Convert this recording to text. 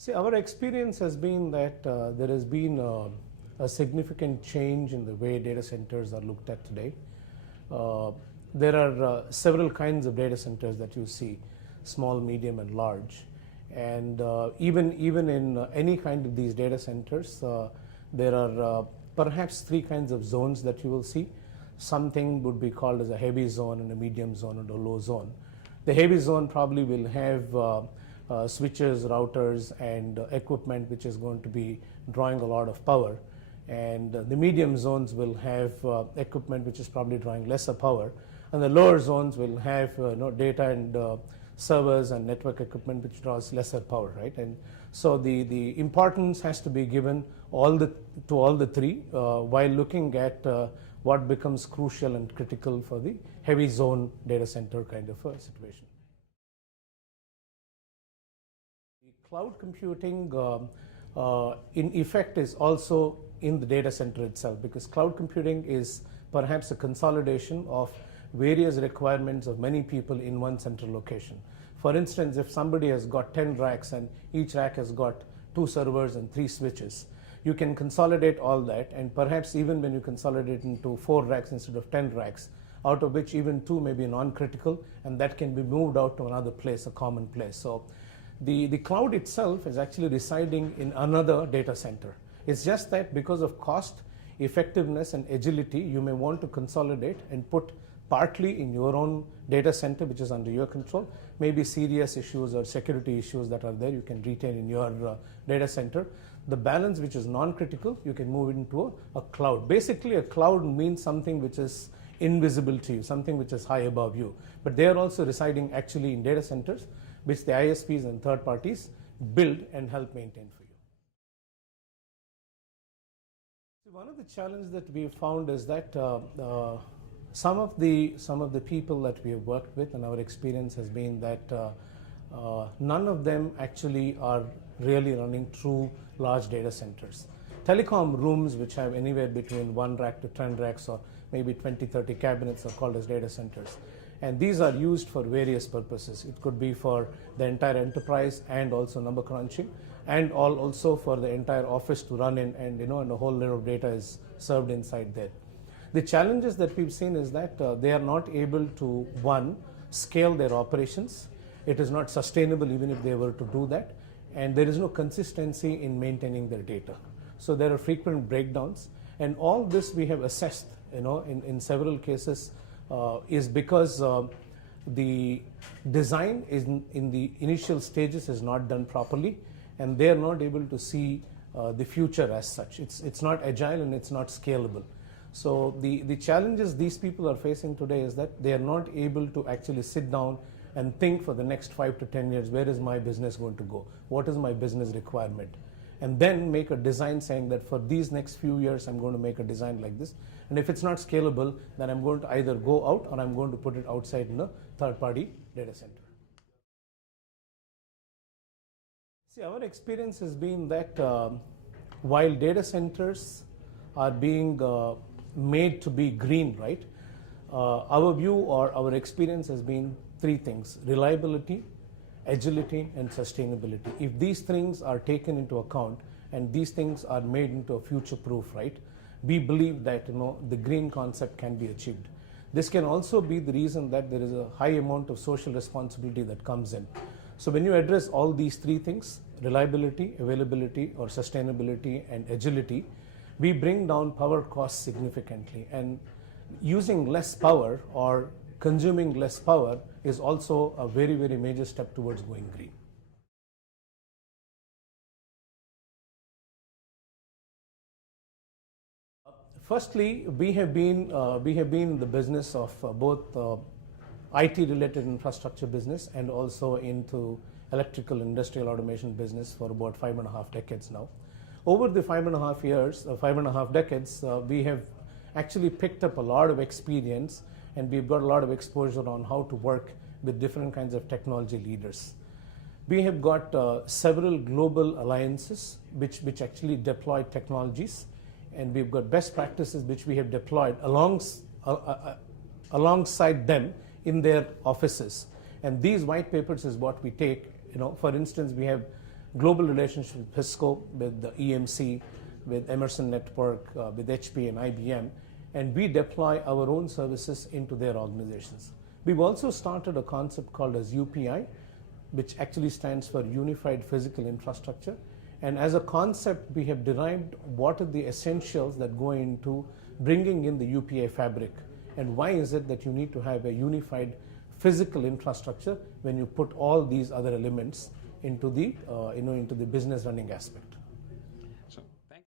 See, our experience has been that there has been a significant change in the way data centers are looked at today. There are several kinds of data centers that you see, small, medium, and large. And even in any kind of these data centers, there are perhaps three kinds of zones that you will see. Something would be called as a heavy zone and a medium zone and a low zone. The heavy zone probably will have switches, routers, and equipment which is going to be drawing a lot of power. And the medium zones will have equipment which is probably drawing lesser power. And the lower zones will have data and servers and network equipment which draws lesser power, right? And so the importance has to be given to all the three while looking at what becomes crucial and critical for the heavy zone data center kind of a situation. The cloud computing in effect is also in the data center itself, because cloud computing is perhaps a consolidation of various requirements of many people in one central location. For instance, if somebody has got 10 racks and each rack has got 2 servers and 3 switches, you can consolidate all that, and perhaps even when you consolidate into 4 racks instead of 10 racks, out of which even 2 may be non-critical, and that can be moved out to another place, a common place. So the cloud itself is actually residing in another data center. It's just that because of cost, effectiveness, and agility, you may want to consolidate and put partly in your own data center, which is under your control. Maybe serious issues or security issues that are there, you can retain in your data center. The balance, which is non-critical, you can move into a cloud. Basically, a cloud means something which is invisible to you, something which is high above you. But they are also residing actually in data centers, which the ISPs and third parties build and help maintain for you. One of the challenges that we have found is that some of the people that we have worked with, and our experience has been that none of them actually are really running true large data centers. Telecom rooms, which have anywhere between 1 rack to 10 racks or maybe 20-30 cabinets, are called as data centers. And these are used for various purposes. It could be for the entire enterprise and also number crunching, and also for the entire office to run in, and and a whole lot of data is served inside there. The challenges that we've seen is that they are not able to, one, scale their operations. It is not sustainable even if they were to do that, and there is no consistency in maintaining their data. So there are frequent breakdowns, and all this we have assessed in several cases is because the design is in the initial stages is not done properly, and they are not able to see the future as such. It's not agile and it's not scalable. So the challenges these people are facing today is that they are not able to actually sit down and think for the next 5 to 10 years, where is my business going to go? What is my business requirement? And then make a design saying that for these next few years, I'm going to make a design like this. And if it's not scalable, then I'm going to either go out or I'm going to put it outside in a third-party data center. See, our experience has been that while data centers are being made to be green, right? Our view or our experience has been 3 things: reliability, agility, and sustainability. If these things are taken into account and these things are made into a future-proof, right, we believe that the green concept can be achieved. This can also be the reason that there is a high amount of social responsibility that comes in. So when you address all these 3 things, reliability, availability, or sustainability, and agility, we bring down power costs significantly. And using less power or consuming less power is also a very, very major step towards going green. Firstly, we have been in the business of both IT-related infrastructure business and also into electrical industrial automation business for about 5.5 decades now. Over the 5.5 decades, we have actually picked up a lot of experience, and we've got a lot of exposure on how to work with different kinds of technology leaders. We have got several global alliances which actually deploy technologies, and we've got best practices which we have deployed alongside them in their offices. And these white papers is what we take. For instance, we have global relationship with Cisco, with the EMC, with Emerson Network, with HP and IBM, and we deploy our own services into their organizations. We've also started a concept called as UPI, which actually stands for Unified Physical Infrastructure. And as a concept, we have derived what are the essentials that go into bringing in the UPI fabric, and why is it that you need to have a unified physical infrastructure when you put all these other elements into the into the business running aspect.